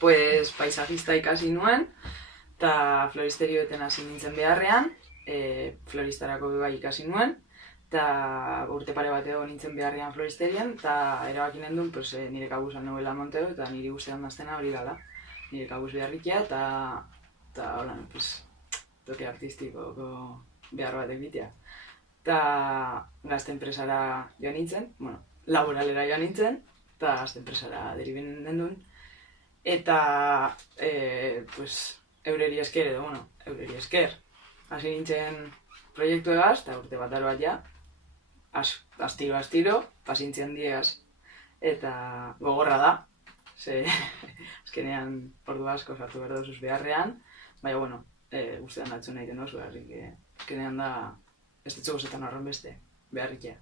pues paisajista ikasi nuen, eta floristerioetan hasi nintzen beharrean, floristarako bai ikasi nuen, eta urte pare bat egon nintzen beharrean floristerian, eta erabaki nendun pues, nire kabusan novela montero, eta nire guztetan daztena hori dala. Nire kabuz beharrikia, eta hola, pues, toke artistikoko behar bat egitea. Eta gazte enpresara joan nintzen, bueno, laboralera joan nintzen, eta gazte enpresara deriben nendun. Eta, pues, eureri esker edo, bueno, eureri esker. Hasi nintzen proiektu egaz, eta urte bat bat ja, astiro, pazintzen diegaz. Eta gogorra da, ze azkenean ordu asko sartu behar duzuz beharrean, baina, bueno, guztetan datzu nahi den oso, azkenean da, ez ditzu gozetan horren beste, beharrikia.